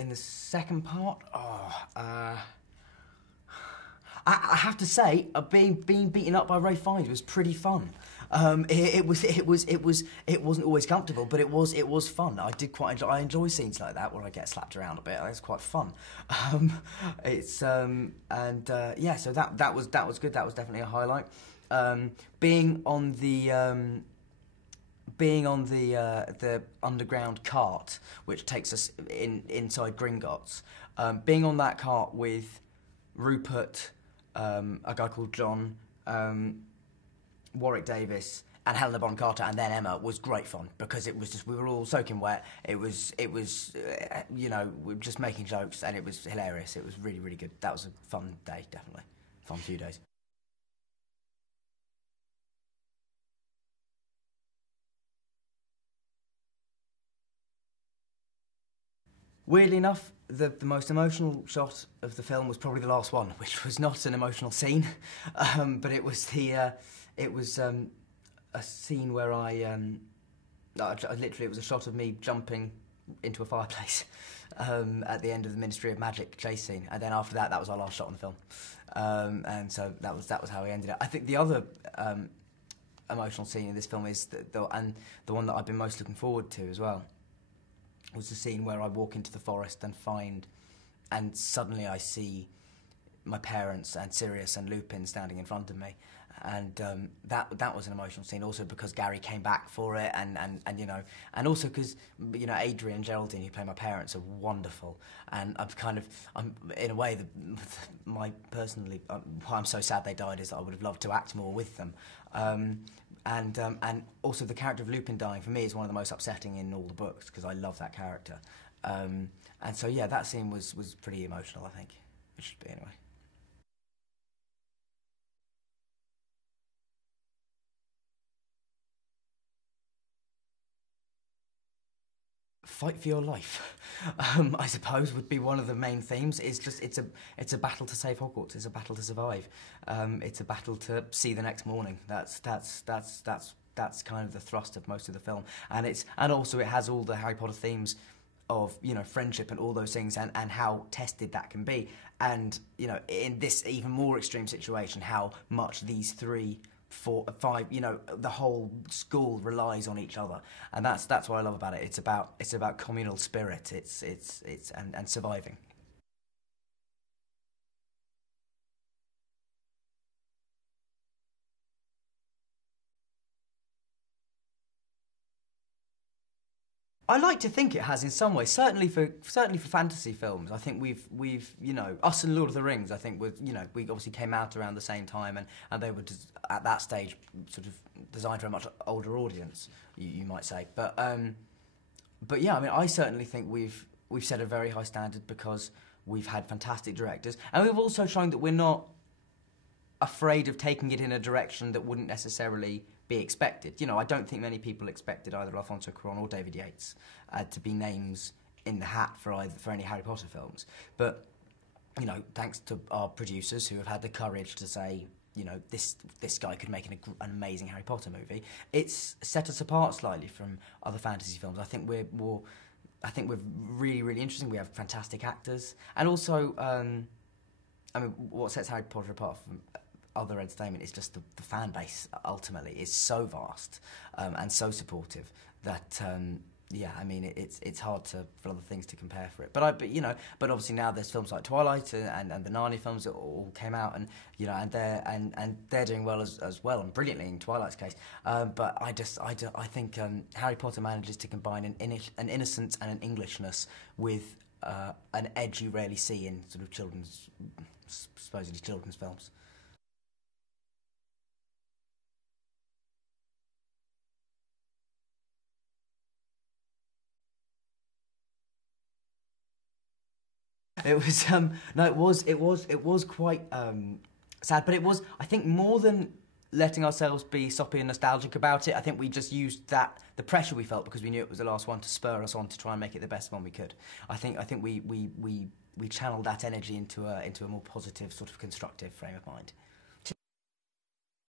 in the second part, I have to say, being beaten up by Ray Fiennes was pretty fun. It wasn't always comfortable, but it was fun. I did quite enjoy. I enjoy scenes like that where I get slapped around a bit. It's quite fun. Yeah. So that was good. That was definitely a highlight. Being on the underground cart, which takes us inside Gringotts, being on that cart with Rupert, a guy called John, Warwick Davis, and Helena Bonham Carter, and then Emma, was great fun, because it was just, we were all soaking wet. It was you know, we were just making jokes, and it was hilarious. It was really, really good. That was a fun day, definitely. Fun few days. Weirdly enough, the most emotional shot of the film was probably the last one, which was not an emotional scene, but it was a scene where I literally, it was a shot of me jumping into a fireplace at the end of the Ministry of Magic chase scene, and then after that, that was our last shot on the film, and so that was how we ended it. I think the other emotional scene in this film is the one that I've been most looking forward to as well, was the scene where I walk into the forest and suddenly I see my parents and Sirius and Lupin standing in front of me, and that was an emotional scene, also because Gary came back for it, and you know, and also because, you know, Adrian and Geraldine, who play my parents, are wonderful, and I'm in a way, why I'm so sad they died is that I would have loved to act more with them. And also the character of Lupin dying, for me, is one of the most upsetting in all the books, because I love that character. And so, yeah, that scene was pretty emotional, I think. It should be, anyway. Fight for your life, I suppose, would be one of the main themes. It's a battle to save Hogwarts. It's a battle to survive. It's a battle to see the next morning. That's kind of the thrust of most of the film. And also it has all the Harry Potter themes of, you know, friendship and all those things, and how tested that can be. And, you know, in this even more extreme situation, how much these 3, 4, 5, you know, the whole school relies on each other, and that's what I love about it. It's about communal spirit. And surviving. I like to think it has in some ways. Certainly for fantasy films, I think we've you know, us and Lord of the Rings, I think, you know, we obviously came out around the same time, and they were just, at that stage, sort of designed for a much older audience, you might say. But yeah, I mean, I certainly think we've set a very high standard, because we've had fantastic directors, and we've also shown that we're not afraid of taking it in a direction that wouldn't necessarily be expected. You know, I don't think many people expected either Alfonso Cuarón or David Yates to be names in the hat for any Harry Potter films. But, you know, thanks to our producers, who have had the courage to say, you know, this guy could make an amazing Harry Potter movie, it's set us apart slightly from other fantasy films. I think we're really, really interesting. We have fantastic actors, and also, I mean, what sets Harry Potter apart from other entertainment is just the fan base. Ultimately, is so vast and so supportive that yeah, I mean, it's hard for other things to compare for it. But you know, but obviously now there's films like Twilight and the Narnia films that all came out, and you know, and they're doing well as well, and brilliantly in Twilight's case. But I think Harry Potter manages to combine an innocence and an Englishness with an edge you rarely see in sort of supposedly children's films. It was no, it was quite sad, but it was, I think, more than letting ourselves be soppy and nostalgic about it. I think we just used the pressure we felt, because we knew it was the last one, to spur us on to try and make it the best one we could. I think we channeled that energy into a more positive, sort of constructive frame of mind.